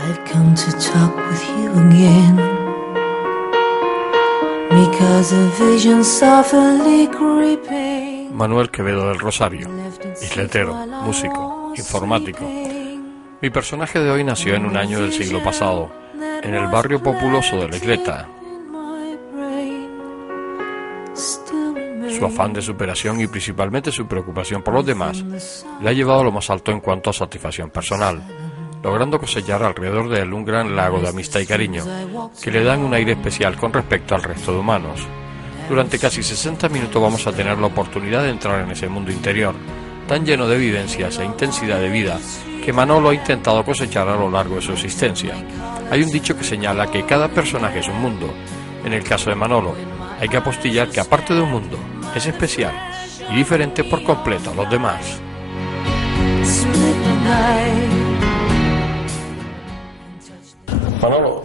I've come to talk with you again, because a vision softly creeping. Manuel Quevedo del Rosario, isletero, músico, informático. Mi personaje de hoy nació en un año del siglo pasado, en el barrio populoso de La Isleta. Su afán de superación y principalmente su preocupación por los demás le ha llevado a lo más alto en cuanto a satisfacción personal, logrando cosechar alrededor de él un gran lago de amistad y cariño, que le dan un aire especial con respecto al resto de humanos. Durante casi 60 minutos vamos a tener la oportunidad de entrar en ese mundo interior, tan lleno de vivencias e intensidad de vida, que Manolo ha intentado cosechar a lo largo de su existencia. Hay un dicho que señala que cada personaje es un mundo. En el caso de Manolo, hay que apostillar que aparte de un mundo, es especial y diferente por completo a los demás. Manolo,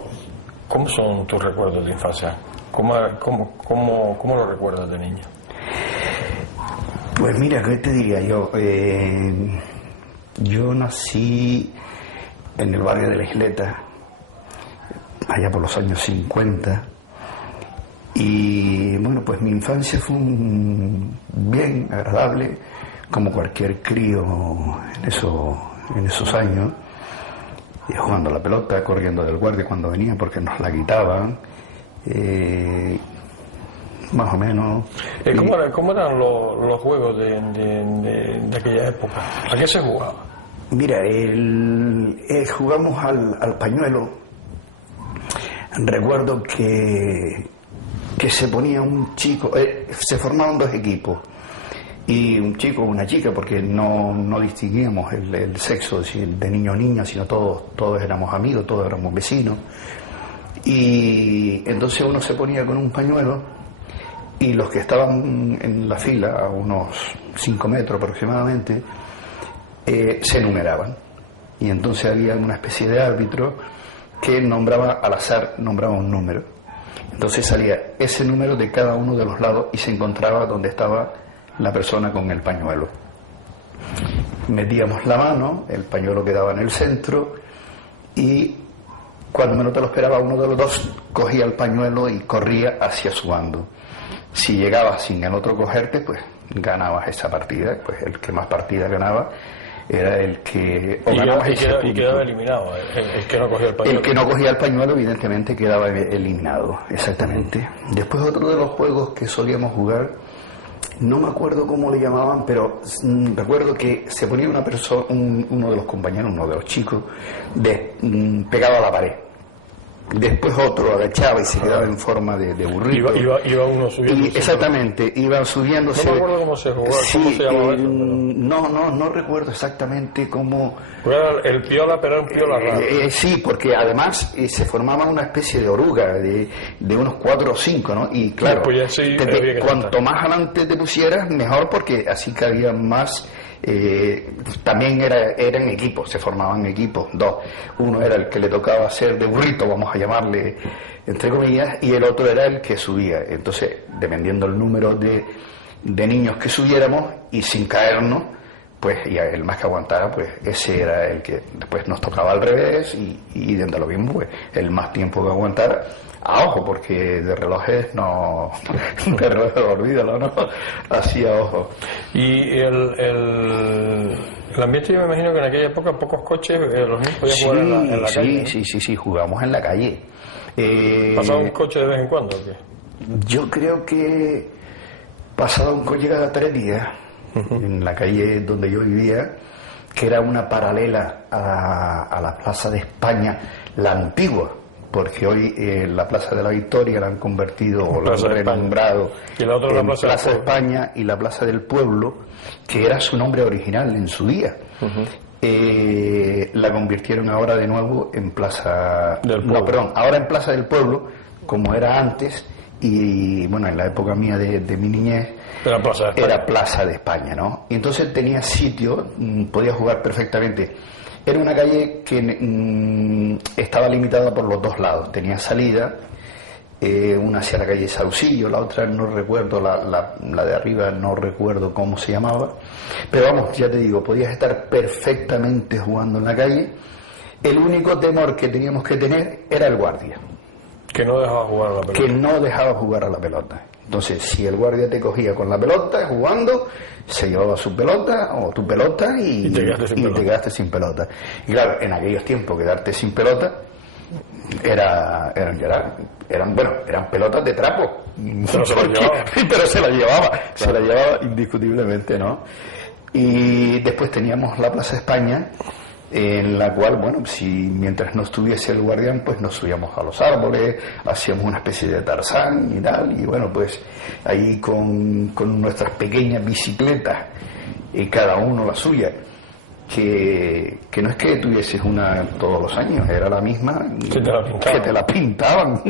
¿cómo son tus recuerdos de infancia? ¿Cómo lo recuerdas de niño? Pues mira, ¿qué te diría yo? Yo nací en el barrio de La Isleta, allá por los años 50, y bueno, pues mi infancia fue bien agradable, como cualquier crío en esos años, jugando a la pelota, corriendo del guardia cuando venía porque nos la quitaban, más o menos. ¿Cómo eran los juegos de aquella época? ¿A qué se jugaba? Mira, jugamos al pañuelo. Recuerdo que se ponía un chico, se formaban dos equipos, y un chico o una chica, porque no distinguíamos el sexo de niño o niña, sino todos éramos amigos, todos éramos vecinos. Y entonces uno se ponía con un pañuelo y los que estaban en la fila, a unos 5 metros aproximadamente, se numeraban. Y entonces había una especie de árbitro que nombraba al azar, nombraba un número. Entonces salía ese número de cada uno de los lados y se encontraba donde estaba la persona con el pañuelo. Metíamos la mano, el pañuelo quedaba en el centro y cuando menos te lo esperaba, uno de los dos cogía el pañuelo y corría hacia su bando. Si llegabas sin el otro cogerte, pues ganabas esa partida, pues el que más partidas ganaba era el que... Y quedaba eliminado, el que no cogía el pañuelo. El que no cogía el pañuelo, evidentemente, quedaba eliminado, exactamente. Después otro de los juegos que solíamos jugar, no me acuerdo cómo le llamaban, pero recuerdo que se ponía una persona, uno de los compañeros, uno de los chicos, pegado a la pared. Después otro agachaba y se quedaba en forma de burrito. Iba uno subiendo. Exactamente, iban subiéndose. No me acuerdo cómo se jugaba, sí, cómo se llamaba eso. No recuerdo exactamente cómo. Era el piola, pero era un piola raro. Sí, porque además se formaba una especie de oruga de unos 4 o 5, ¿no? Y claro, cuanto más adelante te pusieras, mejor, porque así cabía más. También eran equipos, se formaban equipos, dos. Uno era el que le tocaba hacer de burrito, vamos a llamarle entre comillas, y el otro era el que subía. Entonces, dependiendo del número de niños que subiéramos y sin caernos, pues, y el más que aguantara, pues ese era el que después nos tocaba al revés, y dentro de lo mismo, pues el más tiempo que aguantara. A ojo, porque de relojes no, de relojes olvídalo, ¿no? Así a ojo. Y el ambiente, yo me imagino que en aquella época pocos coches, los niños podían jugar en la calle, ¿no? Sí, jugamos en la calle. ¿Pasaba un coche de vez en cuando o qué? Yo creo que pasaba un coche cada 3 días, en la calle donde yo vivía, que era una paralela a la Plaza de España, la antigua, porque hoy la Plaza de la Victoria la han convertido o la han renombrado en Plaza de España, y la Plaza del Pueblo, que era su nombre original en su día. La convirtieron ahora de nuevo en Plaza ahora en Plaza del Pueblo, como era antes. Y bueno, en la época mía de mi niñez era Plaza de España, ¿no? Y entonces tenía sitio, podía jugar perfectamente. Era una calle que estaba limitada por los dos lados, tenía salida, una hacia la calle Saucillo, la otra no recuerdo, la de arriba no recuerdo cómo se llamaba, pero vamos, ya te digo, podías estar perfectamente jugando en la calle. El único temor que teníamos que tener era el guardia. Que no dejaba jugar a la pelota. Que no dejaba jugar a la pelota. Entonces, si el guardia te cogía con la pelota jugando, se llevaba su pelota o tu pelota y te quedaste sin pelota. Y claro, en aquellos tiempos quedarte sin pelota eran pelotas de trapo. Pero se las llevaba. Pero se la llevaba indiscutiblemente, ¿no? Y después teníamos la Plaza España, en la cual, bueno, si mientras no estuviese el guardián, pues nos subíamos a los árboles, hacíamos una especie de Tarzán y tal, y bueno, pues ahí con nuestras pequeñas bicicletas, cada uno la suya, que no es que tuvieses una todos los años, era la misma, que te la pintaban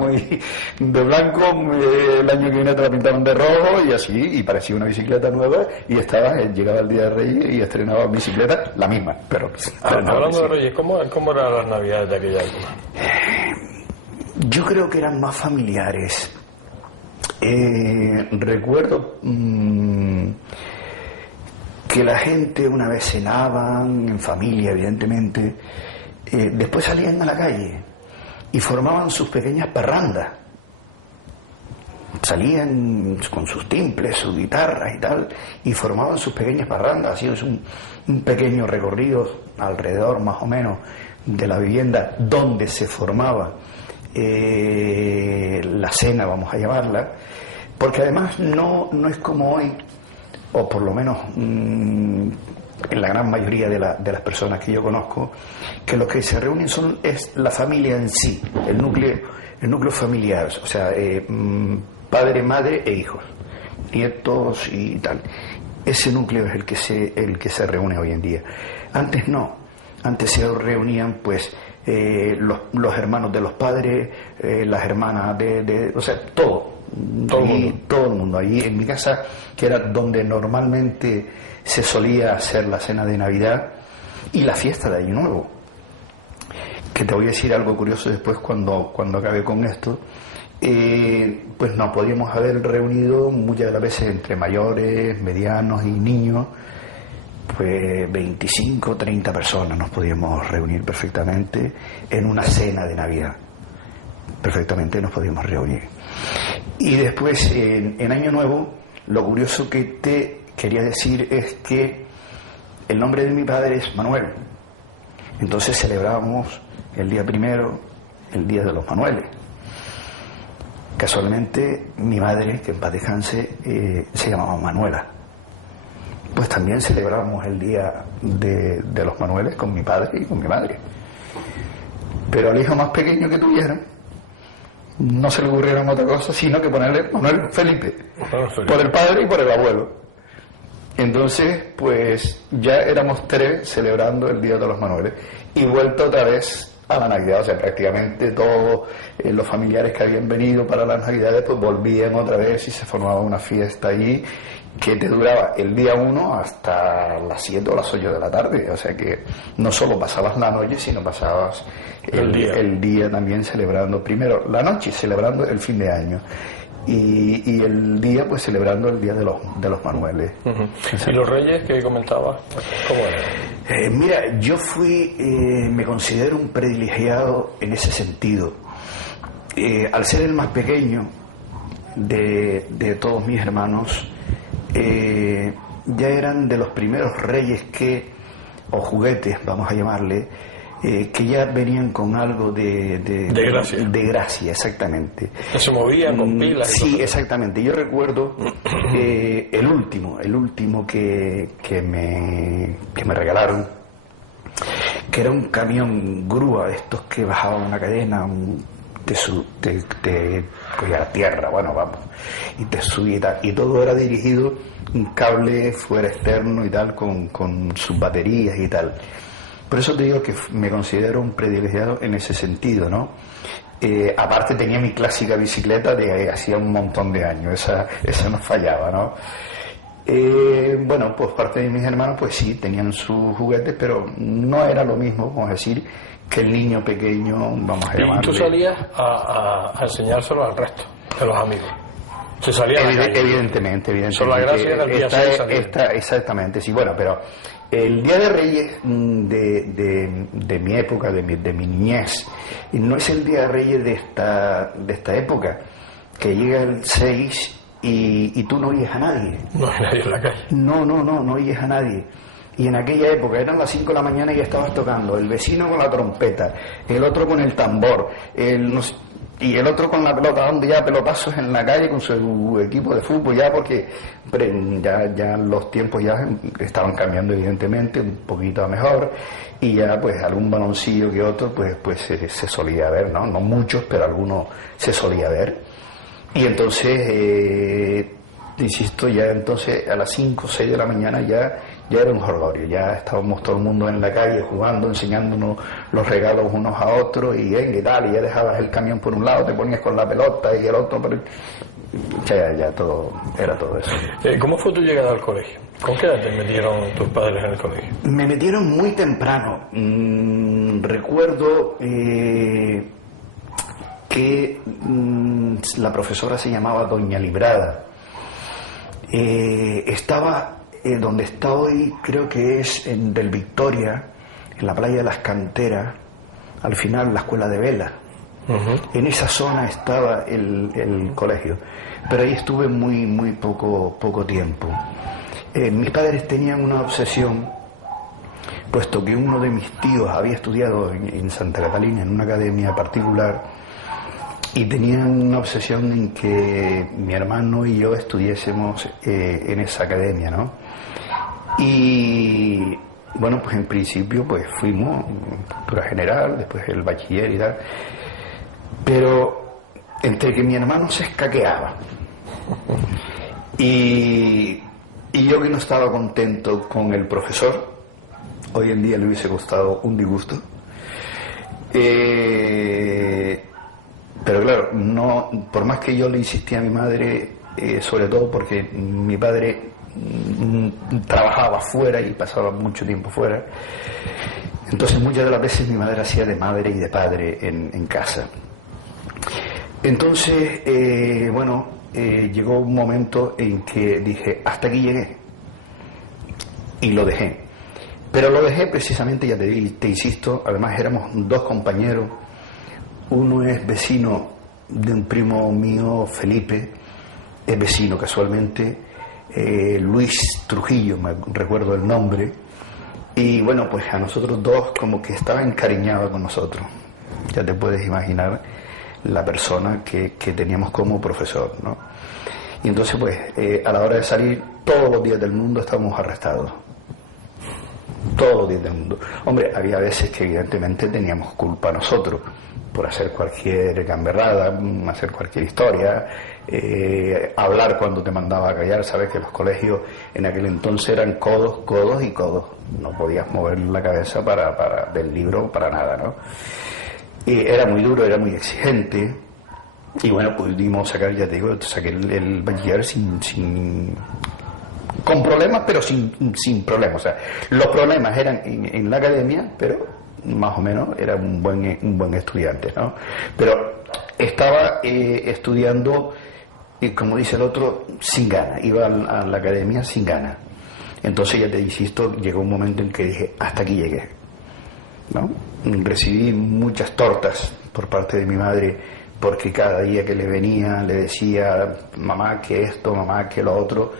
hoy de blanco, el año que viene te la pintaban de rojo y así, y parecía una bicicleta nueva, y llegaba el día de Reyes y estrenaba bicicleta, la misma, pero hablando de Reyes, ¿cómo eran las navidades de aquella época? Yo creo que eran más familiares. Recuerdo que la gente una vez cenaban en familia, evidentemente, después salían a la calle y formaban sus pequeñas parrandas. Salían con sus timples, sus guitarras y tal, y formaban sus pequeñas parrandas. Así es un pequeño recorrido alrededor más o menos de la vivienda donde se formaba la cena, vamos a llamarla, porque además no es como hoy, o por lo menos en la gran mayoría de las personas que yo conozco, que los que se reúnen es la familia en sí, el núcleo familiar, o sea, padre, madre e hijos, nietos y tal. Ese núcleo es el que se reúne hoy en día. Antes no, antes se reunían pues los hermanos de los padres, las hermanas o sea, todo el mundo. Allí en mi casa, que era donde normalmente se solía hacer la cena de Navidad y la fiesta de Año Nuevo, que te voy a decir algo curioso después cuando acabe con esto. Pues nos podíamos haber reunido muchas de las veces entre mayores, medianos y niños, pues 25, 30 personas nos podíamos reunir perfectamente en una cena de Navidad. Perfectamente nos podíamos reunir. Y después en Año Nuevo, lo curioso que te quería decir es que el nombre de mi padre es Manuel. Entonces celebrábamos el día primero, el Día de los Manueles. Casualmente mi madre, que en paz descanse, se llamaba Manuela. Pues también celebrábamos el Día de los Manueles con mi padre y con mi madre. Pero al hijo más pequeño que tuvieran, no se le ocurrieron otra cosa sino que ponerle Manuel Felipe, por el padre y por el abuelo. Entonces, pues ya éramos 3 celebrando el Día de los Manueles y vuelta otra vez a la Navidad. O sea, prácticamente todos los familiares que habían venido para las Navidades pues volvían otra vez y se formaba una fiesta allí que te duraba el día 1 hasta las 7 o las 8 de la tarde. O sea que no solo pasabas la noche, sino pasabas el día también celebrando, primero la noche celebrando el fin de año y el día pues celebrando el Día de los Manueles. ¿Y los Reyes que comentabas? ¿Cómo eran? Mira, yo me considero un privilegiado en ese sentido. Al ser el más pequeño de todos mis hermanos, ya eran de los primeros reyes o juguetes, vamos a llamarle, que ya venían con algo de gracia. De gracia, exactamente. Que se movían con pilas. Sí, exactamente. Yo recuerdo el último que me regalaron, que era un camión grúa de estos que bajaban una cadena, te cogía la tierra, bueno, vamos, y te subía y tal, y todo era dirigido, un cable fuera externo y tal, con sus baterías y tal. Por eso te digo que me considero un privilegiado en ese sentido, ¿no? Aparte tenía mi clásica bicicleta de hacía un montón de años, esa no fallaba, ¿no? Bueno, pues parte de mis hermanos pues sí, tenían sus juguetes, pero no era lo mismo, vamos a decir, que el niño pequeño, vamos a llamarle. ¿Y tú salías a enseñárselo al resto de los amigos? ¿Se salía a la calle? Evidentemente. Solo la gracia era el día 6 exactamente, sí, bueno, pero el Día de Reyes de mi época, de mi niñez, no es el Día de Reyes de esta época, que llega el 6 y tú no oyes a nadie. No hay nadie en la calle. No oyes a nadie. Y en aquella época eran las 5 de la mañana y ya estabas tocando, el vecino con la trompeta, el otro con el tambor, y el otro con la pelota, dando ya pelotazos en la calle con su equipo de fútbol, ya porque ya los tiempos ya estaban cambiando evidentemente, un poquito a mejor, y ya pues algún baloncillo que otro pues se solía ver, ¿no? No muchos, pero algunos se solía ver. Y entonces, insisto, ya entonces a las 5 o 6 de la mañana ya era un jolgorio, ya estábamos todo el mundo en la calle jugando, enseñándonos los regalos unos a otros, y venga y tal, y ya dejabas el camión por un lado, te ponías con la pelota y el otro, pero ya todo, era todo eso. ¿Cómo fue tu llegada al colegio? ¿Con qué edad te metieron tus padres en el colegio? Me metieron muy temprano. Recuerdo que la profesora se llamaba Doña Librada. Estaba donde está hoy, creo que es en del Victoria, en la playa de las Canteras, al final la escuela de vela. En esa zona estaba el colegio, pero ahí estuve muy poco tiempo. Mis padres tenían una obsesión, puesto que uno de mis tíos había estudiado en Santa Catalina, en una academia particular, y tenían una obsesión en que mi hermano y yo estudiésemos en esa academia, ¿no? Y bueno, pues en principio pues fuimos cultura general, después el bachiller y tal, pero entre que mi hermano se escaqueaba y yo que no estaba contento con el profesor, hoy en día le hubiese costado un disgusto, pero claro, no, por más que yo le insistía a mi madre, sobre todo porque mi padre trabajaba fuera y pasaba mucho tiempo fuera, entonces muchas de las veces mi madre hacía de madre y de padre en casa. Entonces llegó un momento en que dije, hasta aquí llegué, y lo dejé, pero lo dejé precisamente, ya te insisto, además éramos dos compañeros, uno es vecino de un primo mío, Felipe, es vecino casualmente, Luis Trujillo, me recuerdo el nombre, y bueno, pues a nosotros dos como que estaba encariñado con nosotros, ya te puedes imaginar la persona que teníamos como profesor, ¿no? Y entonces pues a la hora de salir, todos los días del mundo estábamos arrestados, todos los días del mundo. Hombre, había veces que evidentemente teníamos culpa nosotros por hacer cualquier gamberrada, hacer cualquier historia, hablar cuando te mandaba a callar. Sabes que los colegios en aquel entonces eran codos y codos, no podías mover la cabeza del libro para nada, ¿no? Y era muy duro, era muy exigente, y bueno, pudimos sacar, ya te digo, saqué el bachiller con problemas, pero sin problemas. O sea, los problemas eran en la academia, pero más o menos era un buen estudiante, ¿no? Pero estaba estudiando, como dice el otro, sin ganas, iba a la academia sin ganas. Entonces, ya te insisto, llegó un momento en que dije, hasta aquí llegué, ¿no? Recibí muchas tortas por parte de mi madre, porque cada día que le venía le decía, mamá que esto, mamá que lo otro.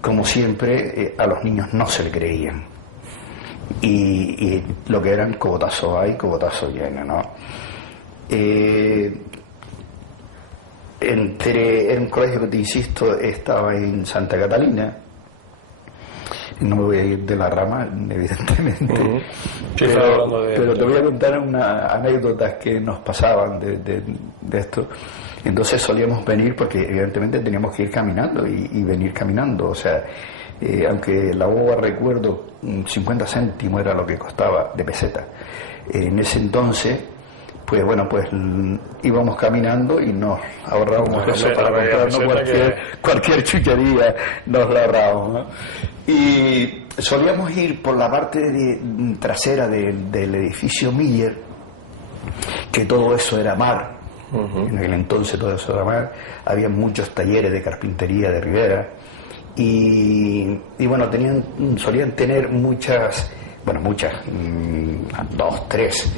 Como siempre, a los niños no se le creían, y lo que eran cogotazo hay, cogotazo viene, ¿no? En un colegio que te insisto estaba en Santa Catalina, no me voy a ir de la rama, evidentemente, sí, pero te voy a contar unas anécdotas que nos pasaban de esto. Entonces solíamos venir porque evidentemente teníamos que ir caminando y venir caminando, o sea, aunque la uva, recuerdo, 50 céntimos era lo que costaba de peseta. En ese entonces, pues bueno, pues íbamos caminando y nos ahorrábamos eso para comprarnos cualquier chuchería, nos la ahorrábamos, ¿no? Y solíamos ir por la parte trasera del edificio Miller, que todo eso era mar. En aquel entonces todo eso era mar, había muchos talleres de carpintería de Rivera y bueno, solían tener muchas, 2, 3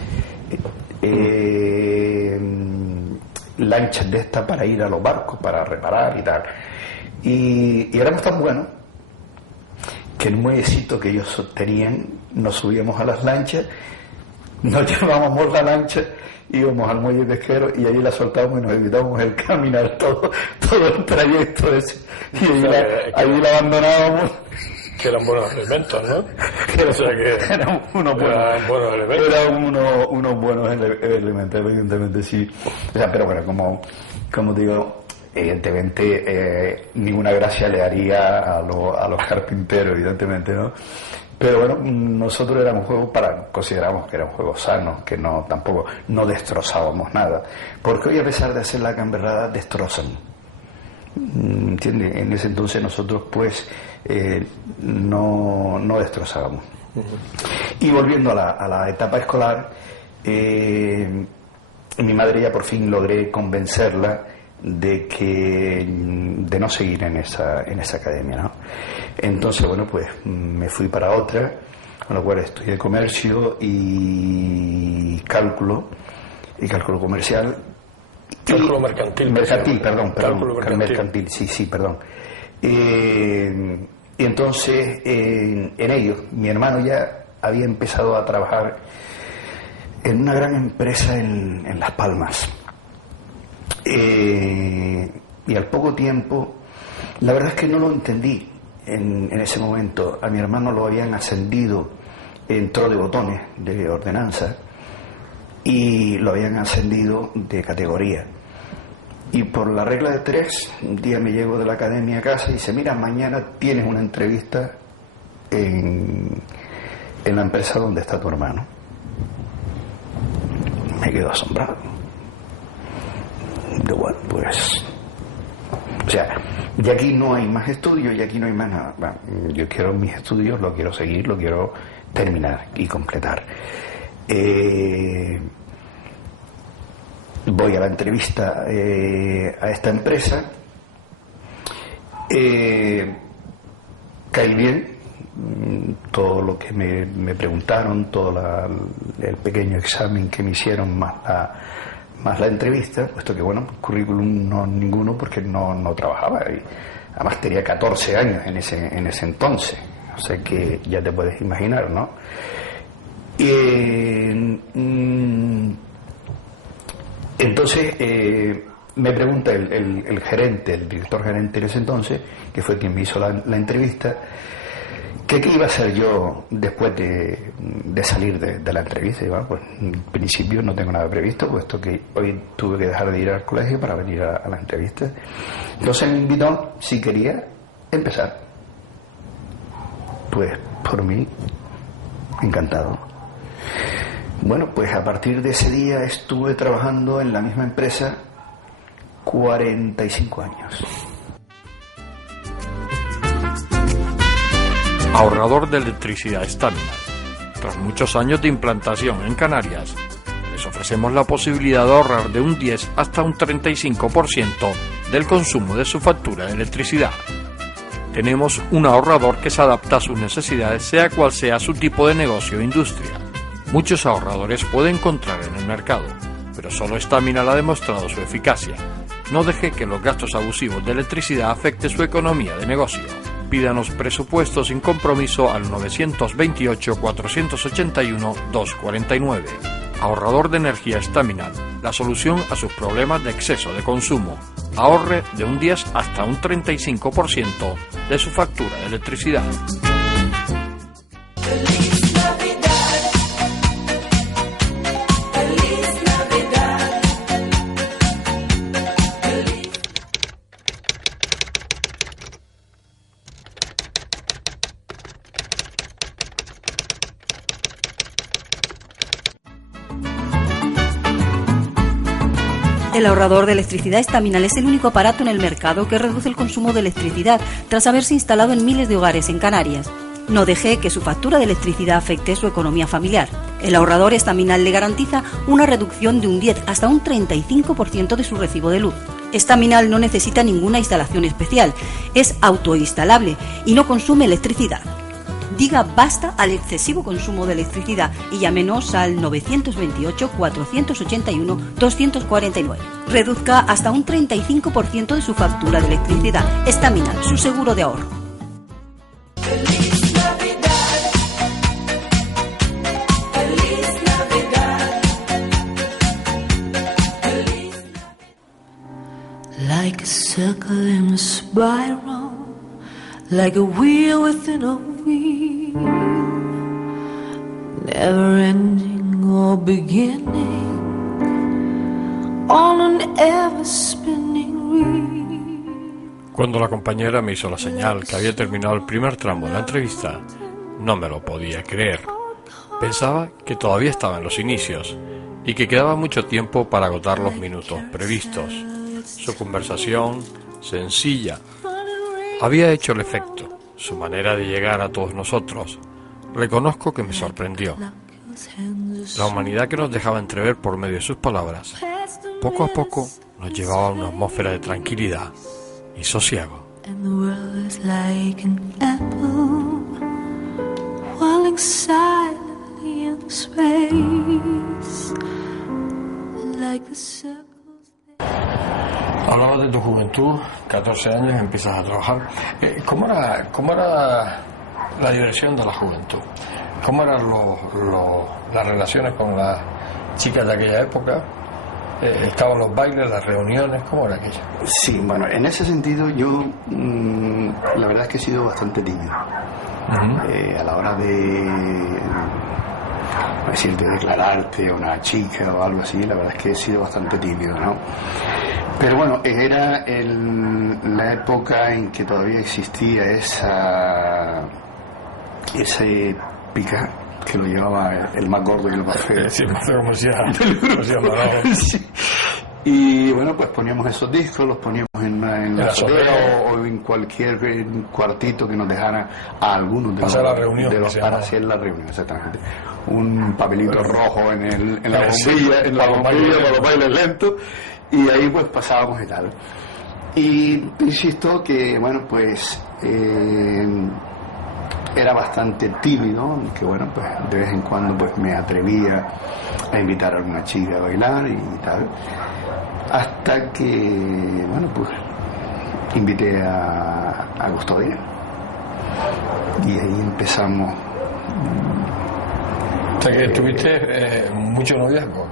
lanchas de estas para ir a los barcos, para reparar y tal, y éramos tan buenos que en un muellecito que ellos tenían nos subíamos a las lanchas, nos llevábamos la lancha, íbamos al muelle pesquero y ahí la soltábamos y nos evitábamos el caminar todo el trayecto ese, y ahí la abandonábamos. Que eran buenos elementos, ¿no? O sea que eran unos buenos elementos. Eran unos buenos elementos, evidentemente, sí. O sea, pero bueno, como digo, evidentemente ninguna gracia le haría a los carpinteros, evidentemente, ¿no? Pero bueno, nosotros consideramos que era un juego sano, que tampoco destrozábamos nada, porque hoy, a pesar de hacer la gamberrada, destrozan, ¿entiendes? En ese entonces nosotros pues no destrozábamos. Y volviendo a la etapa escolar, mi madre, ya por fin logré convencerla de no seguir en esa academia, ¿no? Entonces, bueno, pues me fui para otra, con lo cual estudié comercio y cálculo comercial. Cálculo mercantil. Mercantil, sí, perdón. Y entonces, en ello, mi hermano ya había empezado a trabajar en una gran empresa en Las Palmas. Y al poco tiempo, la verdad es que no lo entendí en ese momento. A mi hermano lo habían ascendido, entró de botones de ordenanza y lo habían ascendido de categoría. Y por la regla de 3, un día me llego de la academia a casa y dice: mira, mañana tienes una entrevista en la empresa donde está tu hermano. Me quedo asombrado. Bueno, pues, o sea, y aquí no hay más estudios y aquí no hay más nada. Bueno, yo quiero mis estudios, lo quiero seguir, lo quiero terminar y completar. Voy a la entrevista a esta empresa, caí bien, todo lo que me preguntaron, todo el pequeño examen que me hicieron, más la entrevista, puesto que, bueno, currículum no ninguno, porque no trabajaba, y además tenía 14 años en ese entonces, o sea que ya te puedes imaginar, ¿no? Entonces me pregunta el gerente, el director gerente en ese entonces, que fue quien me hizo la entrevista, que qué iba a hacer yo después de salir de la entrevista. Y bueno, pues en principio no tengo nada previsto, puesto que hoy tuve que dejar de ir al colegio para venir a la entrevista. Entonces me invitó si quería empezar. Pues por mí, encantado. Bueno, pues a partir de ese día estuve trabajando en la misma empresa 45 años. Ahorrador de electricidad Staminar. Tras muchos años de implantación en Canarias, les ofrecemos la posibilidad de ahorrar de un 10 hasta un 35% del consumo de su factura de electricidad. Tenemos un ahorrador que se adapta a sus necesidades, sea cual sea su tipo de negocio o industria. Muchos ahorradores puede encontrar en el mercado, pero solo Staminar ha demostrado su eficacia. No deje que los gastos abusivos de electricidad afecte su economía de negocio. Pídanos presupuesto sin compromiso al 921-481-249. Ahorrador de energía Staminar, la solución a sus problemas de exceso de consumo. Ahorre de un 10 hasta un 35% de su factura de electricidad. El ahorrador de electricidad Estaminal es el único aparato en el mercado que reduce el consumo de electricidad tras haberse instalado en miles de hogares en Canarias. No deje que su factura de electricidad afecte su economía familiar. El ahorrador Estaminal le garantiza una reducción de un 10 hasta un 35% de su recibo de luz. Estaminal no necesita ninguna instalación especial, es autoinstalable y no consume electricidad. Diga basta al excesivo consumo de electricidad y llámenos al 928-481-249. Reduzca hasta un 35% de su factura de electricidad. Estaminal, su seguro de ahorro. Like a circle in a spiral, like a wheel within a wheel, never ending or beginning, on an ever spinning wheel. Cuando la compañera me hizo la señal que había terminado el primer tramo de la entrevista, no me lo podía creer. Pensaba que todavía estaba en los inicios y que quedaba mucho tiempo para agotar los minutos previstos. Su conversación, sencilla, había hecho el efecto. Su manera de llegar a todos nosotros, reconozco que me sorprendió. La humanidad que nos dejaba entrever por medio de sus palabras, poco a poco nos llevaba a una atmósfera de tranquilidad y sosiego. Hablabas de tu juventud, 14 años, empiezas a trabajar. ¿Cómo era la diversión de la juventud? ¿Cómo eran las relaciones con las chicas de aquella época? ¿Estaban los bailes, las reuniones? ¿Cómo era aquello? Sí, bueno, en ese sentido yo la verdad es que he sido bastante tímido. A la hora de declararte a una chica o algo así, la verdad es que he sido bastante tímido, ¿no? Pero bueno, era la época en que todavía existía ese pica que lo llevaba el más gordo y el más feo. Sí, más feo como decía sí. Y bueno, pues poníamos esos discos, los poníamos en la azotea o en cualquier cuartito que nos dejara a algunos de para hacer la reunión, exactamente. Un papelito rojo en la bombilla, para los bailes lentos, y ahí pues pasábamos y tal. Y insisto que bueno, pues era bastante tímido, que bueno, pues de vez en cuando pues me atrevía a invitar a alguna chica a bailar y tal, hasta que bueno, pues invité a Custodia y ahí empezamos. O sea que tuviste mucho noviazgo.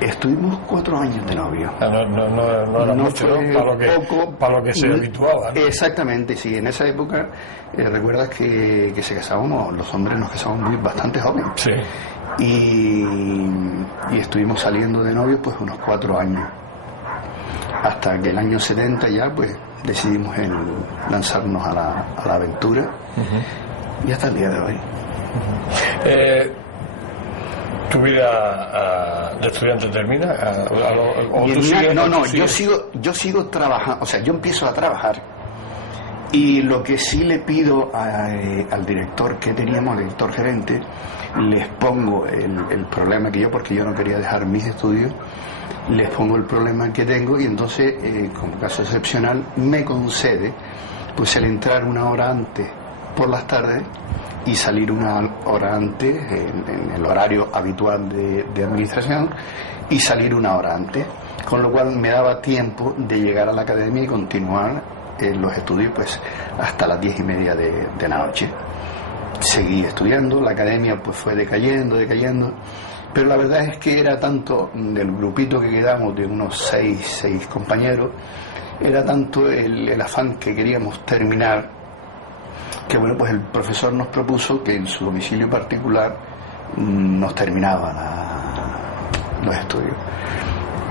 Estuvimos 4 años de novio. No era mucho, ¿no? Para lo que se habituaba, ¿no? Exactamente, sí. En esa época, recuerdas que se casábamos, los hombres nos casábamos bastante jóvenes. Sí. Y estuvimos saliendo de novio pues unos 4 años. Hasta que el año 70 ya pues decidimos lanzarnos a la aventura. Y hasta el día de hoy. ¿Tu vida de estudiante termina? Yo sigo trabajando, o sea, yo empiezo a trabajar y lo que sí le pido al director que teníamos, al director gerente, les pongo el problema que porque yo no quería dejar mis estudios, les pongo el problema que tengo y entonces, como caso excepcional, me concede pues el entrar 1 hora antes por las tardes y salir 1 hora antes en el horario habitual de administración y salir 1 hora antes, con lo cual me daba tiempo de llegar a la academia y continuar los estudios pues hasta las 10:30 de la noche. Seguí estudiando, la academia pues fue decayendo, pero la verdad es que era tanto del grupito que quedamos de unos 6 compañeros, era tanto el afán que queríamos terminar que bueno, pues el profesor nos propuso que en su domicilio particular nos terminaban los estudios.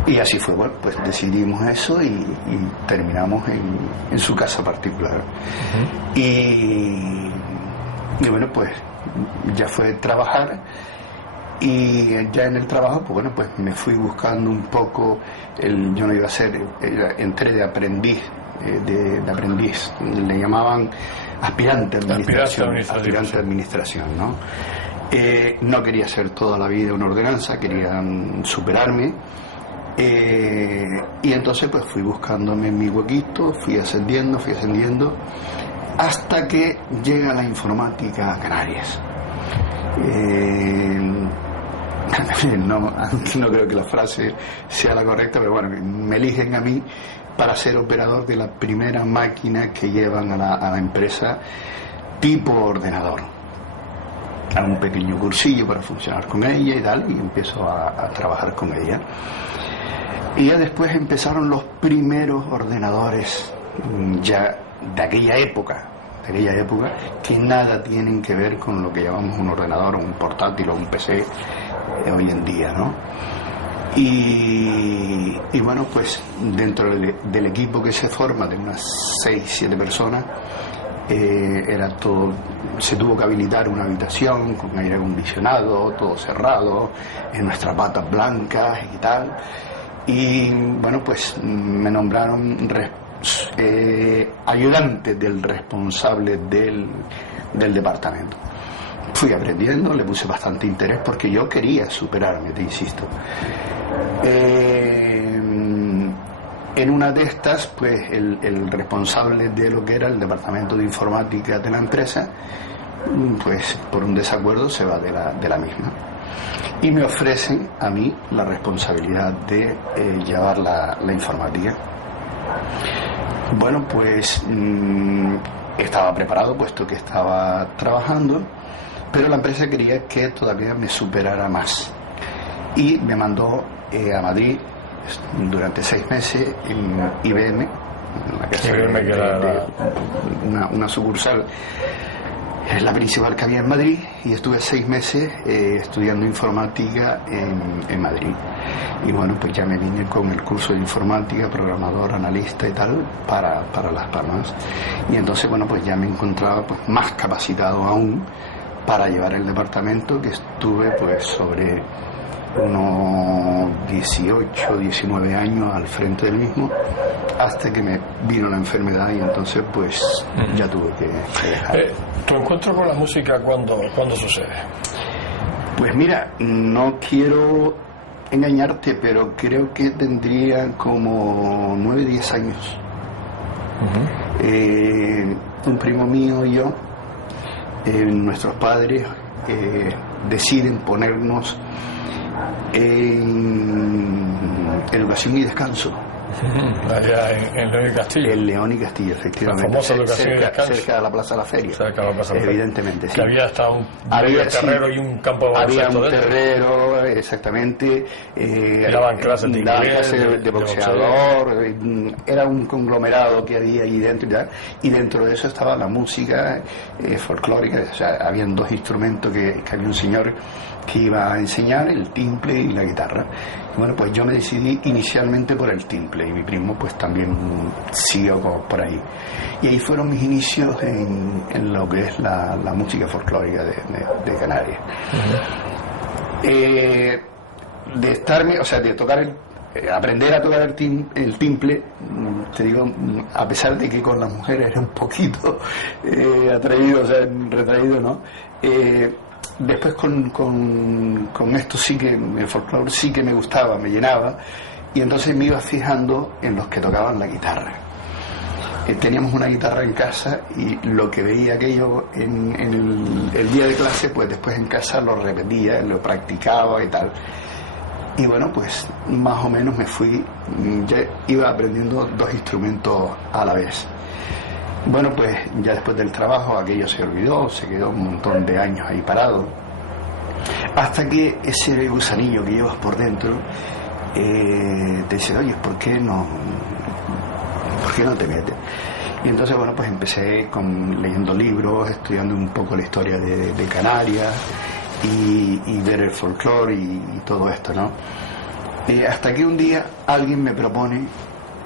Y así fue, bueno, pues decidimos eso y terminamos en su casa particular. Y bueno, pues ya fue trabajar, y ya en el trabajo, pues bueno, pues me fui buscando un poco, yo no iba a ser, entré de aprendiz, de aprendiz, le llamaban aspirante a administración, ¿no? No quería hacer toda la vida una ordenanza, quería superarme, y entonces pues fui buscándome mi huequito, fui ascendiendo, hasta que llega la informática a Canarias. No creo que la frase sea la correcta, pero bueno, me eligen a mí para ser operador de la primera máquina que llevan a la empresa tipo ordenador. Hago un pequeño cursillo para funcionar con ella y tal, y empiezo a trabajar con ella. Y ya después empezaron los primeros ordenadores ya de aquella época, que nada tienen que ver con lo que llamamos un ordenador, un portátil o un PC hoy en día, ¿no? Y bueno, pues dentro del equipo que se forma, de unas 6-7 personas, era todo, se tuvo que habilitar una habitación con aire acondicionado, todo cerrado, en nuestras batas blancas y tal. Y bueno, pues me nombraron ayudante del responsable del departamento. Fui aprendiendo, le puse bastante interés porque yo quería superarme, te insisto. En una de estas, pues el responsable de lo que era el departamento de informática de la empresa, pues por un desacuerdo se va de la misma. Y me ofrecen a mí la responsabilidad de llevar la informática. Bueno, pues estaba preparado, puesto que estaba trabajando, pero la empresa quería que todavía me superara más. Y me mandó a Madrid durante 6 meses en IBM, en la casa de una sucursal, es la principal que había en Madrid, y estuve 6 meses estudiando informática en Madrid. Y bueno, pues ya me vine con el curso de informática, programador, analista y tal, para Las Palmas. Y entonces, bueno, pues ya me encontraba pues más capacitado aún para llevar el departamento, que estuve pues sobre unos 18, 19 años al frente del mismo, hasta que me vino la enfermedad, y entonces pues ya tuve que dejar. ¿Tu encuentro con la música cuándo sucede? Pues mira, no quiero engañarte, pero creo que tendría como 9, 10 años. Un primo mío y yo, nuestros padres deciden ponernos en educación y descanso. Allá en León y Castillo. En León y Castillo, efectivamente. La famosa educación y descanso. Cerca de la Plaza de la Feria. Cerca de la Plaza de la Feria. Evidentemente, sí. Que había hasta un terrero y un campo de baloncesto. Había un terrero, exactamente. Daban clases de inglés, clases de boxeador. Era un conglomerado que había ahí dentro. Y dentro de eso estaba la música folclórica. O sea, habían 2 instrumentos que había un señor que iba a enseñar, el timple y la guitarra. Bueno, pues yo me decidí inicialmente por el timple, y mi primo pues también siguió por ahí. Y ahí fueron mis inicios en lo que es la música folclórica de Canarias. De tocar aprender a tocar el timple, te digo, a pesar de que con las mujeres era un poquito atrevido, o sea, retraído, ¿no? Después con esto sí que el folclore sí que me gustaba, me llenaba, y entonces me iba fijando en los que tocaban la guitarra. Teníamos una guitarra en casa, y lo que veía aquello en el día de clase, pues después en casa lo repetía, lo practicaba y tal. Y bueno, pues más o menos ya iba aprendiendo 2 instrumentos a la vez. Bueno, pues ya después del trabajo aquello se olvidó, se quedó un montón de años ahí parado, hasta que ese gusanillo que llevas por dentro te dice, oye, ¿por qué no te metes? Y entonces, bueno, pues empecé leyendo libros, estudiando un poco la historia de Canarias y ver el folclore y todo esto, ¿no? Hasta que un día alguien me propone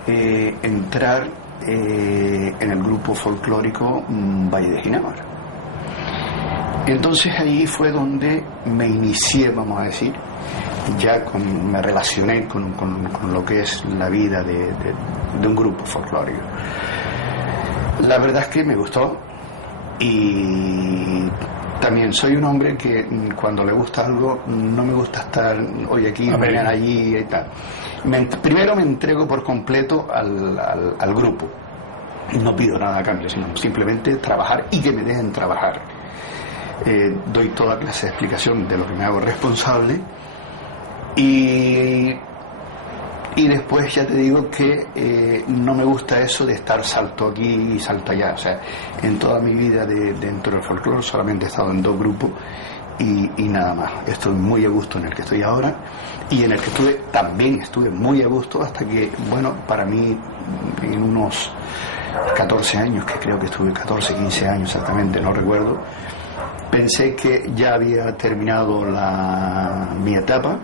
entrar en el grupo folclórico Valle de Ginebra. Entonces ahí fue donde me inicié, vamos a decir, ya me relacioné con lo que es la vida de un grupo folclórico. La verdad es que me gustó, y también soy un hombre que cuando le gusta algo no me gusta estar hoy aquí, mañana allí y tal. Primero me entrego por completo al grupo, no pido nada a cambio, sino simplemente trabajar y que me dejen trabajar. Doy toda clase de explicación de lo que me hago responsable, y después ya te digo que no me gusta eso de estar salto aquí y salto allá. O sea, en toda mi vida dentro del folclore solamente he estado en 2 grupos y nada más. Estoy muy a gusto en el que estoy ahora, y en el que también estuve muy a gusto hasta que, bueno, para mí en unos 14 años, que creo que estuve 14, 15 años exactamente, no recuerdo, pensé que ya había terminado mi etapa.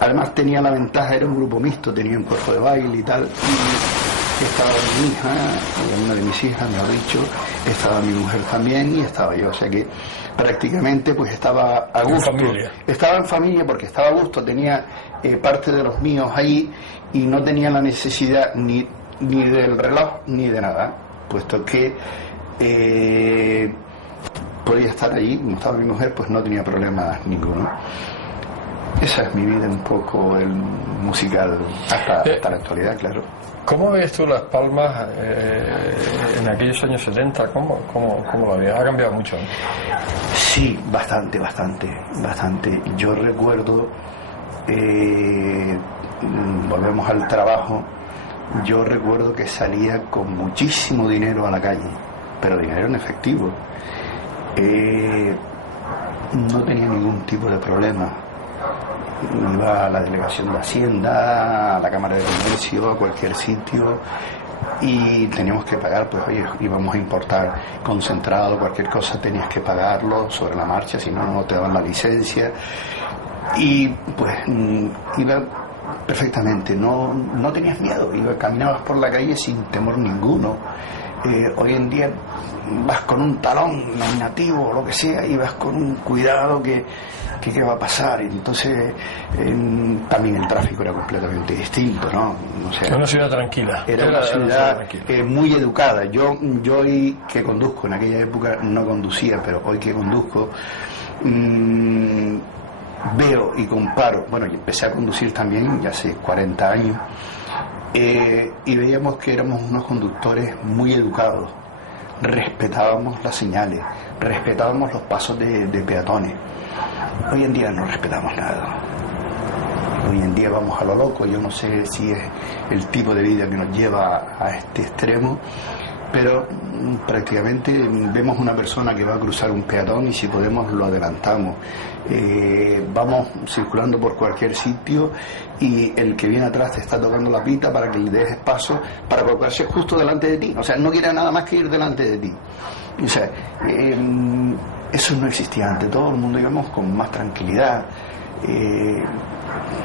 Además tenía la ventaja, era un grupo mixto, tenía un cuerpo de baile y tal, y estaba mi hija, una de mis hijas, mejor dicho, estaba mi mujer también y estaba yo, o sea que prácticamente pues estaba a gusto. Estaba en familia porque estaba a gusto, tenía parte de los míos ahí y no tenía la necesidad ni del reloj ni de nada, puesto que podía estar allí, como estaba mi mujer, pues no tenía problema ninguno. Esa es mi vida un poco musical hasta la actualidad, claro. ¿Cómo ves tú Las Palmas en aquellos años 70? ¿Cómo la ves? Ha cambiado mucho, ¿no? Sí, bastante. Yo recuerdo, volvemos al trabajo, yo recuerdo que salía con muchísimo dinero a la calle, pero dinero en efectivo. No tenía ningún tipo de problema. Iba a la delegación de Hacienda, a la Cámara de Comercio, a cualquier sitio, y teníamos que pagar, pues oye, íbamos a importar concentrado, cualquier cosa tenías que pagarlo sobre la marcha, si no te daban la licencia, y pues iba perfectamente, no tenías miedo, caminabas por la calle sin temor ninguno. Hoy en día vas con un talón nominativo o lo que sea y vas con un cuidado que qué va a pasar. Entonces también el tráfico era completamente distinto, ¿no? O sea, era una ciudad tranquila. Era una ciudad muy educada. Yo hoy que conduzco, en aquella época no conducía, pero hoy que conduzco veo y comparo. Bueno, yo empecé a conducir también ya hace 40 años, y veíamos que éramos unos conductores muy educados, respetábamos las señales, respetábamos los pasos de peatones. Hoy en día no respetamos nada. Hoy en día vamos a lo loco. Yo no sé si es el tipo de vida que nos lleva a este extremo, pero prácticamente vemos una persona que va a cruzar un peatón y si podemos lo adelantamos. Vamos circulando por cualquier sitio y el que viene atrás te está tocando la pita para que le dejes paso para colocarse justo delante de ti. O sea, no quiere nada más que ir delante de ti. O sea, eso no existía antes. Todo el mundo íbamos con más tranquilidad,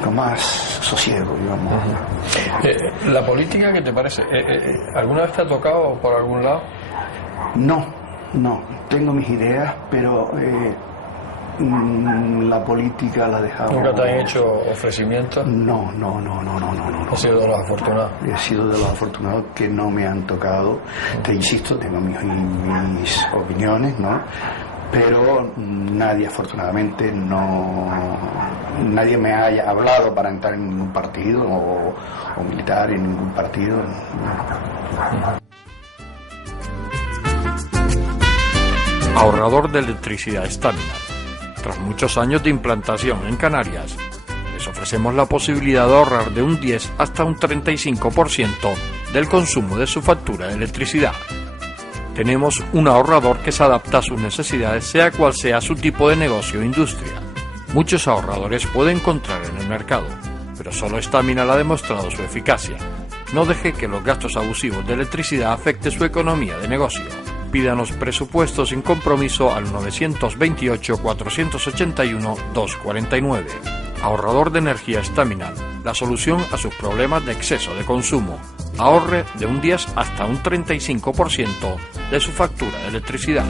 con más sosiego, digamos. ¿La política qué te parece? ¿Alguna vez te ha tocado por algún lado? No. Tengo mis ideas, pero la política la he dejado. ¿Nunca te han hecho ofrecimientos? No. ¿Has sido de los afortunados? He sido de los afortunados que no me han tocado. Te insisto, tengo mis opiniones, ¿no? Pero nadie, afortunadamente, nadie me haya hablado para entrar en ningún partido o militar en ningún partido. Ahorrador de electricidad Estamina. Tras muchos años de implantación en Canarias, les ofrecemos la posibilidad de ahorrar de un 10 hasta un 35% del consumo de su factura de electricidad. Tenemos un ahorrador que se adapta a sus necesidades, sea cual sea su tipo de negocio o industria. Muchos ahorradores puede encontrar en el mercado, pero solo Estamina ha demostrado su eficacia. No deje que los gastos abusivos de electricidad afecten su economía de negocio. Pídanos presupuestos sin compromiso al 921-481-249. Ahorrador de energía Estaminal, la solución a sus problemas de exceso de consumo. Ahorre de un 10 hasta un 35% de su factura de electricidad.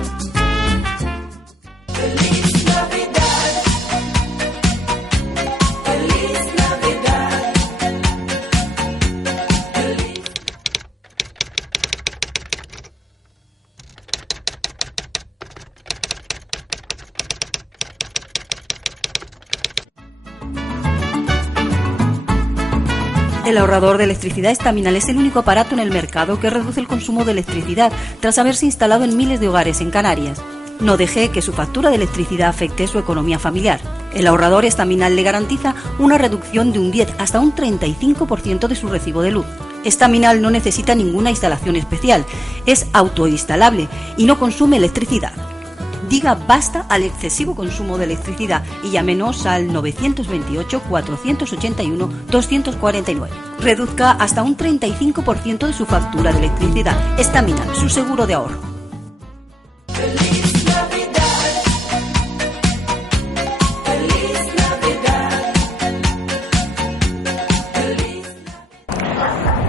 El ahorrador de electricidad Estaminal es el único aparato en el mercado que reduce el consumo de electricidad tras haberse instalado en miles de hogares en Canarias. No deje que su factura de electricidad afecte su economía familiar. El ahorrador Estaminal le garantiza una reducción de un 10 hasta un 35% de su recibo de luz. Estaminal no necesita ninguna instalación especial, es autoinstalable y no consume electricidad. Diga basta al excesivo consumo de electricidad y llámenos al 928-481-249. Reduzca hasta un 35% de su factura de electricidad. Estaminal, su seguro de ahorro.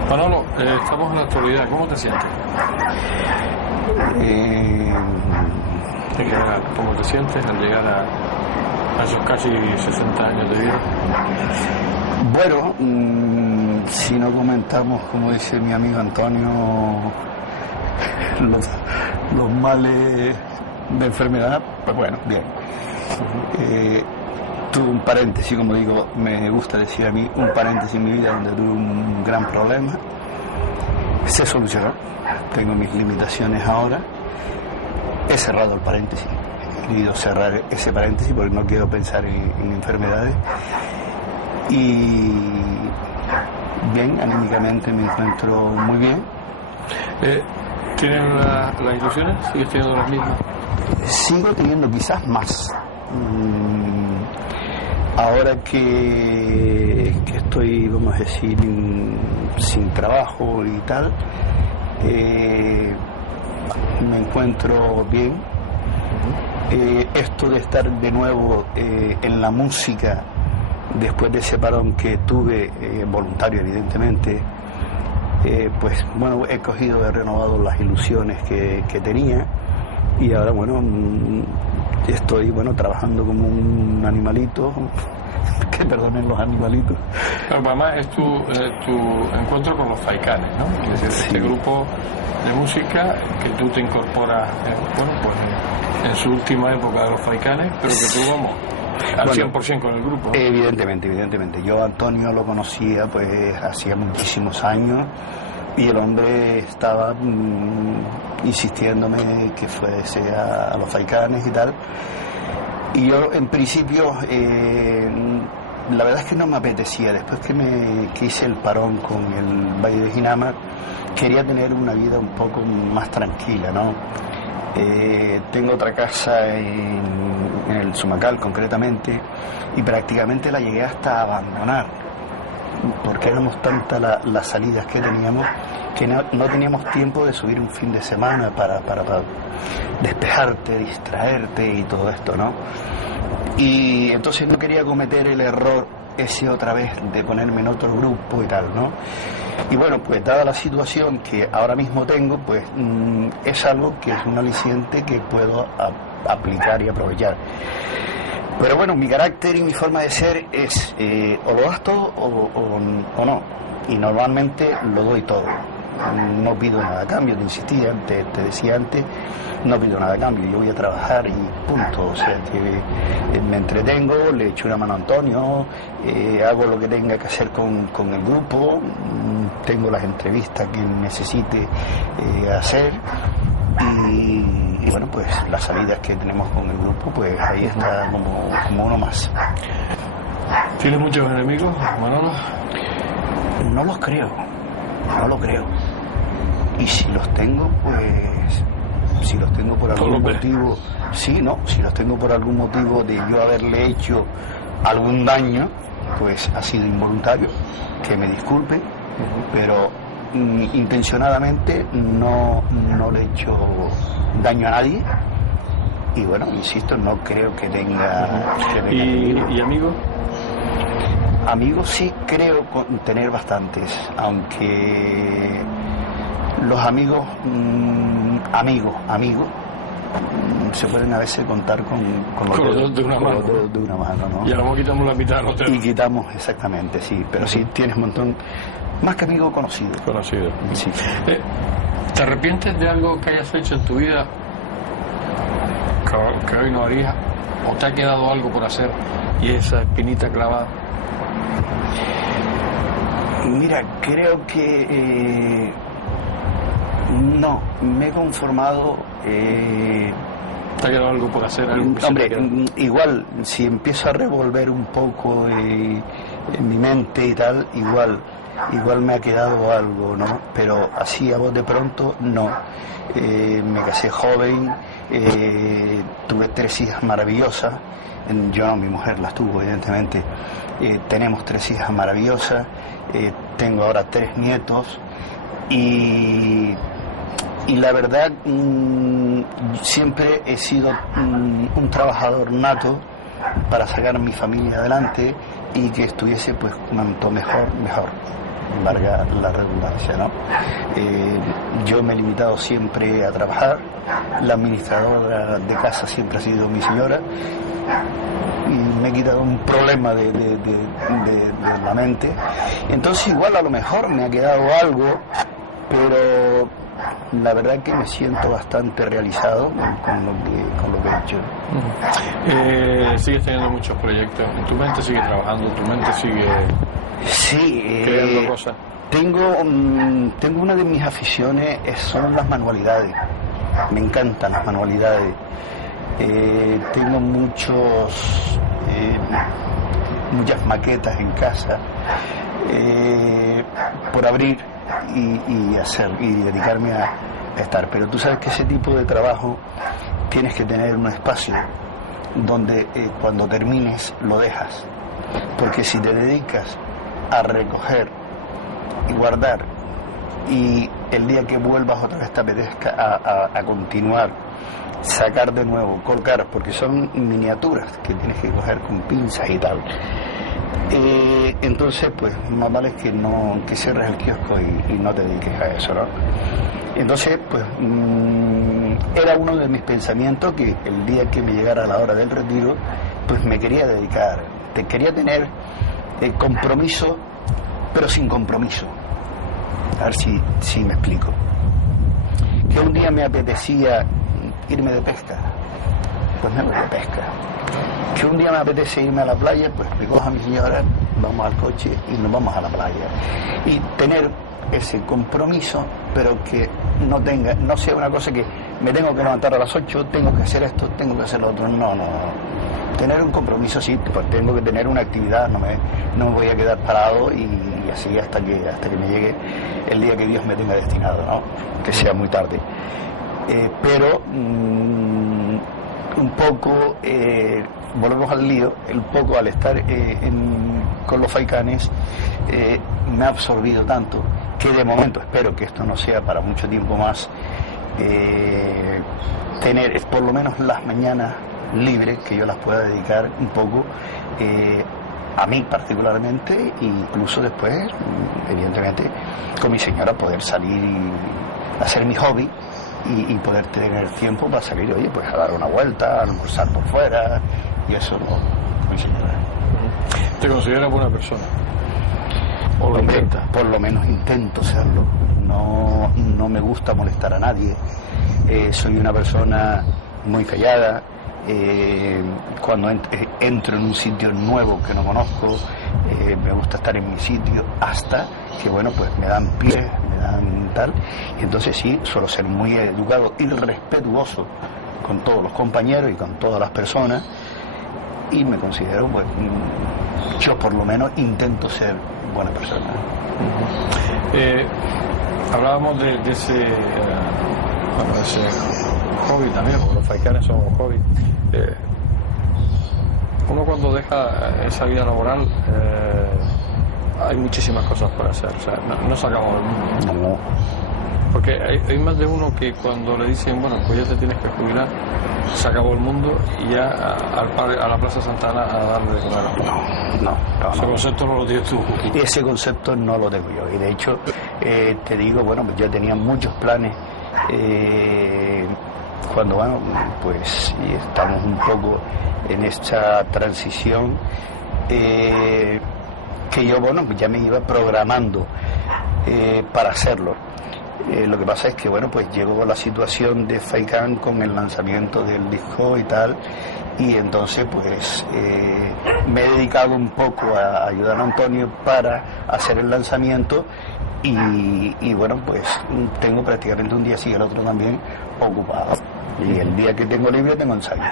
Manolo, estamos en la actualidad. ¿Cómo te sientes? ¿Cómo te sientes al llegar a esos casi 60 años de vida? Bueno, si no comentamos, como dice mi amigo Antonio, los males de enfermedad, pues bueno, bien. Tuve un paréntesis, como digo, me gusta decir a mí, un paréntesis en mi vida donde tuve un gran problema. Se solucionó, tengo mis limitaciones ahora. He cerrado el paréntesis, he querido cerrar ese paréntesis porque no quiero pensar en enfermedades. Y bien, anímicamente me encuentro muy bien. ¿Tienen las ilusiones? ¿Sigues teniendo las mismas? Sigo teniendo quizás más. Ahora que estoy, vamos a decir, sin trabajo y tal, me encuentro bien. Esto de estar de nuevo en la música después de ese parón que tuve, voluntario evidentemente, pues bueno, he renovado las ilusiones que tenía y ahora bueno, estoy trabajando como un animalito. Que perdonen los animalitos. Además es tu encuentro con los Faicanes, ¿no? Es decir, este grupo de música que tú te incorporas, en su última época de los Faicanes, pero que tú vamos al 100% con el grupo, ¿no? Evidentemente. Yo a Antonio lo conocía pues hacía muchísimos años y el hombre estaba insistiéndome que fuese a los Faicanes y tal. Y yo en principio, la verdad es que no me apetecía. Después que hice el parón con el Valle de Jinama, quería tener una vida un poco más tranquila, ¿no? Tengo otra casa en el Sumacal concretamente y prácticamente la llegué hasta abandonar porque éramos tantas las salidas que teníamos que no teníamos tiempo de subir un fin de semana para despejarte, distraerte y todo esto, ¿no? Y entonces no quería cometer el error ese otra vez de ponerme en otro grupo y tal, ¿no? Y bueno, pues dada la situación que ahora mismo tengo, pues es algo que es un aliciente que puedo aplicar y aprovechar. Pero bueno, mi carácter y mi forma de ser es o lo das todo o no. Y normalmente lo doy todo. No pido nada a cambio, te decía antes, no pido nada a cambio, yo voy a trabajar y punto. O sea, que me entretengo, le echo una mano a Antonio, hago lo que tenga que hacer con el grupo, tengo las entrevistas que necesite hacer y bueno, pues las salidas que tenemos con el grupo, pues ahí está como uno más. ¿Tienes muchos enemigos, Manolo? No lo creo. Y si los tengo, pues si los tengo por algún motivo, si los tengo por algún motivo de yo haberle hecho algún daño, pues ha sido involuntario, que me disculpen, pero intencionadamente no le he hecho daño a nadie. Y bueno, insisto, no creo que tenga... ¿Y amigos? Amigos sí creo tener bastantes, aunque los amigos, amigos, se pueden a veces contar con los dedos de una mano, ¿no? Y ahora quitamos la mitad de los dedos. Y quitamos, exactamente, sí, pero sí tienes un montón, más que amigos conocidos. Conocidos. Sí. ¿Te arrepientes de algo que hayas hecho en tu vida que hoy no harías? ¿O te ha quedado algo por hacer y esa espinita clavada? Mira, creo que no, me he conformado. ¿Te ha quedado algo por hacer? Hombre, igual, si empiezo a revolver un poco en mi mente y tal, igual me ha quedado algo, ¿no? Pero así a voz de pronto, no. Me casé joven, tuve 3 hijas maravillosas. Yo no, mi mujer las tuvo, evidentemente. Tenemos 3 hijas maravillosas, tengo ahora 3 nietos y la verdad siempre he sido un trabajador nato para sacar a mi familia adelante y que estuviese pues cuanto mejor, valga la redundancia, ¿no? Yo me he limitado siempre a trabajar, la administradora de casa siempre ha sido mi señora y me he quitado un problema de la mente. Entonces igual a lo mejor me ha quedado algo, pero la verdad que me siento bastante realizado con lo que he hecho. Sigues teniendo muchos proyectos, tu mente sigue trabajando, tu mente sigue creando cosas. Tengo una de mis aficiones son las manualidades, me encantan las manualidades. Tengo muchas maquetas en casa por abrir y hacer y dedicarme a estar, pero tú sabes que ese tipo de trabajo tienes que tener un espacio donde cuando termines lo dejas, porque si te dedicas a recoger y guardar y el día que vuelvas otra vez te apetezca a continuar, sacar de nuevo, colgar, porque son miniaturas que tienes que coger con pinzas y tal, entonces pues más vale que cierres el kiosco y no te dediques a eso, ¿no? Entonces pues era uno de mis pensamientos que el día que me llegara la hora del retiro pues me quería dedicar, quería tener compromiso pero sin compromiso. A ver si me explico. Que un día me apetecía irme de pesca, pues me voy de pesca. Que un día me apetece irme a la playa, pues me cojo a mi señora, vamos al coche y nos vamos a la playa. Y tener ese compromiso, pero que no sea una cosa que me tengo que levantar a las 8, tengo que hacer esto, tengo que hacer lo otro. No. Tener un compromiso, sí, pues tengo que tener una actividad, no me voy a quedar parado y así hasta que me llegue el día que Dios me tenga destinado, ¿no? Que sea muy tarde. Pero un poco, volvemos al lío, un poco al estar con los Faicanes me ha absorbido tanto que de momento espero que esto no sea para mucho tiempo más, tener por lo menos las mañanas libres que yo las pueda dedicar un poco a mí particularmente, e incluso después evidentemente con mi señora poder salir y hacer mi hobby y poder tener tiempo para salir, oye, pues a dar una vuelta, a almorzar por fuera y eso con mi señora. ¿Te consideras buena persona? ¿O lo intentas? Por lo menos intento serlo. No me gusta molestar a nadie. Soy una persona muy callada. Cuando entro en un sitio nuevo que no conozco, me gusta estar en mi sitio hasta que, bueno, pues me dan pie, me dan tal, y entonces sí, suelo ser muy educado y respetuoso con todos los compañeros y con todas las personas, y me considero, pues, yo por lo menos intento ser buena persona. Hablábamos de ese hobby también, porque los Faicanes son un hobby. Uno cuando deja esa vida laboral hay muchísimas cosas por hacer, o sea, no se acabó el mundo. No. Porque hay más de uno que cuando le dicen, bueno, pues ya te tienes que jubilar, se acabó el mundo y ya a la Plaza Santana a darle de comer. No. Ese concepto no lo tienes tú. Ese concepto no lo tengo yo. Y de hecho, te digo, bueno, pues yo tenía muchos planes cuando, bueno, pues estamos un poco en esta transición que yo, bueno, pues ya me iba programando para hacerlo. Lo que pasa es que, bueno, pues llegó la situación de Faikán con el lanzamiento del disco y tal, y entonces pues me he dedicado un poco a ayudar a Antonio para hacer el lanzamiento y bueno, pues tengo prácticamente un día sí y el otro también ocupado, y el día que tengo libre tengo ensayo.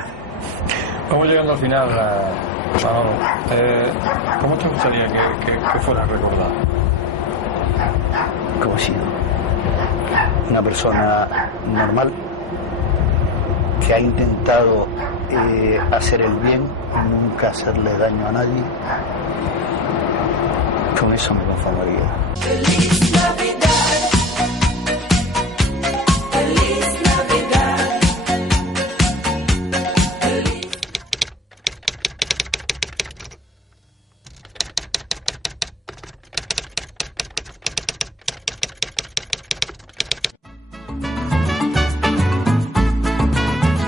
Vamos llegando al final, Manolo. ¿Cómo te gustaría que fuera recordado? ¿Cómo ha sido? Una persona normal que ha intentado hacer el bien y nunca hacerle daño a nadie. Con eso me conformaría. Feliz Navidad. Feliz Navidad.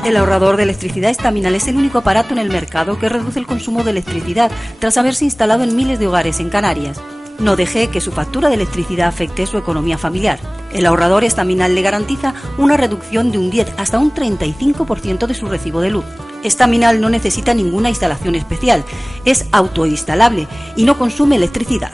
El ahorrador de electricidad estaminal es el único aparato en el mercado que reduce el consumo de electricidad tras haberse instalado en miles de hogares en Canarias. No deje que su factura de electricidad afecte su economía familiar. El ahorrador estaminal le garantiza una reducción de un 10 hasta un 35% de su recibo de luz. Estaminal no necesita ninguna instalación especial, es autoinstalable y no consume electricidad.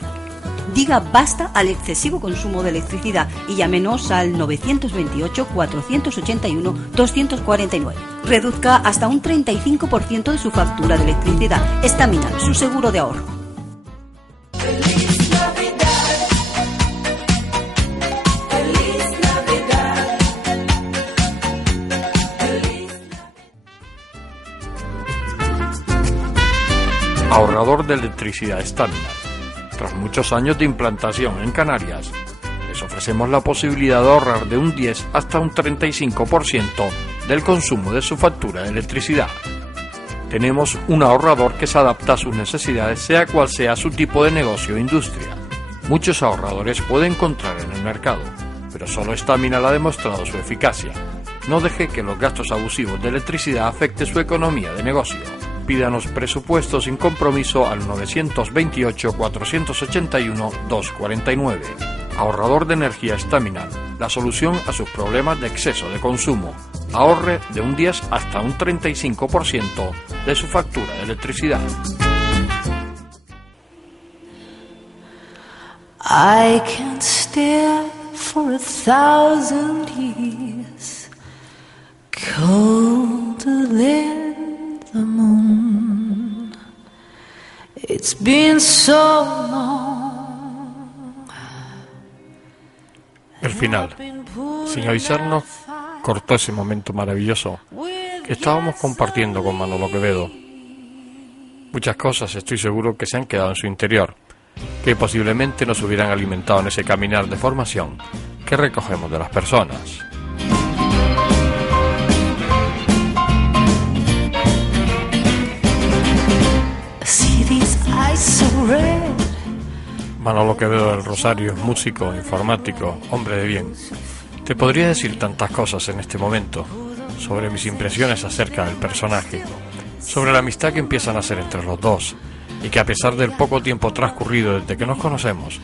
Diga basta al excesivo consumo de electricidad y llámenos al 928-481-249. Reduzca hasta un 35% de su factura de electricidad. Estaminal, su seguro de ahorro. ¡Feliz Navidad! ¡Feliz Navidad! ¡Feliz Navidad! Ahorrador de electricidad Estaminal. Tras muchos años de implantación en Canarias, les ofrecemos la posibilidad de ahorrar de un 10 hasta un 35% del consumo de su factura de electricidad. Tenemos un ahorrador que se adapta a sus necesidades, sea cual sea su tipo de negocio o industria. Muchos ahorradores puede encontrar en el mercado, pero solo Estaminal ha demostrado su eficacia. No deje que los gastos abusivos de electricidad afecten su economía de negocio. Pídanos presupuesto sin compromiso al 921-481-249. Ahorrador de energía Estaminal, la solución a sus problemas de exceso de consumo. Ahorre de un 10 hasta un 35% de su factura de electricidad. I can stare for 1,000 years, colder than the moon. It's been so long. El final, sin avisarnos, cortó ese momento maravilloso que estábamos compartiendo con Manolo Quevedo. Muchas cosas estoy seguro que se han quedado en su interior, que posiblemente nos hubieran alimentado en ese caminar de formación que recogemos de las personas. Manolo Quevedo del Rosario, músico, informático, hombre de bien. Te podría decir tantas cosas en este momento, sobre mis impresiones acerca del personaje, sobre la amistad que empieza a nacer entre los dos, y que a pesar del poco tiempo transcurrido desde que nos conocemos,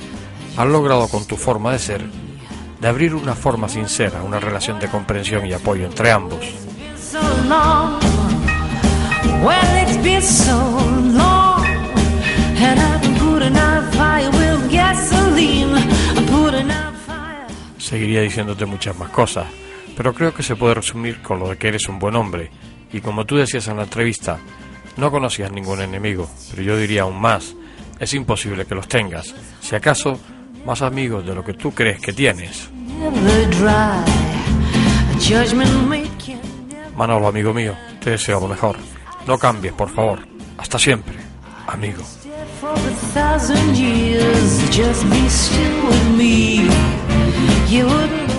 has logrado con tu forma de ser, de abrir una forma sincera, una relación de comprensión y apoyo entre ambos. Seguiría diciéndote muchas más cosas, pero creo que se puede resumir con lo de que eres un buen hombre, y como tú decías en la entrevista, no conocías ningún enemigo, pero yo diría aún más, es imposible que los tengas, si acaso más amigos de lo que tú crees que tienes. Manolo, amigo mío, te deseo lo mejor. No cambies, por favor. Hasta siempre, amigo. 1,000 years, just be still with me. You wouldn't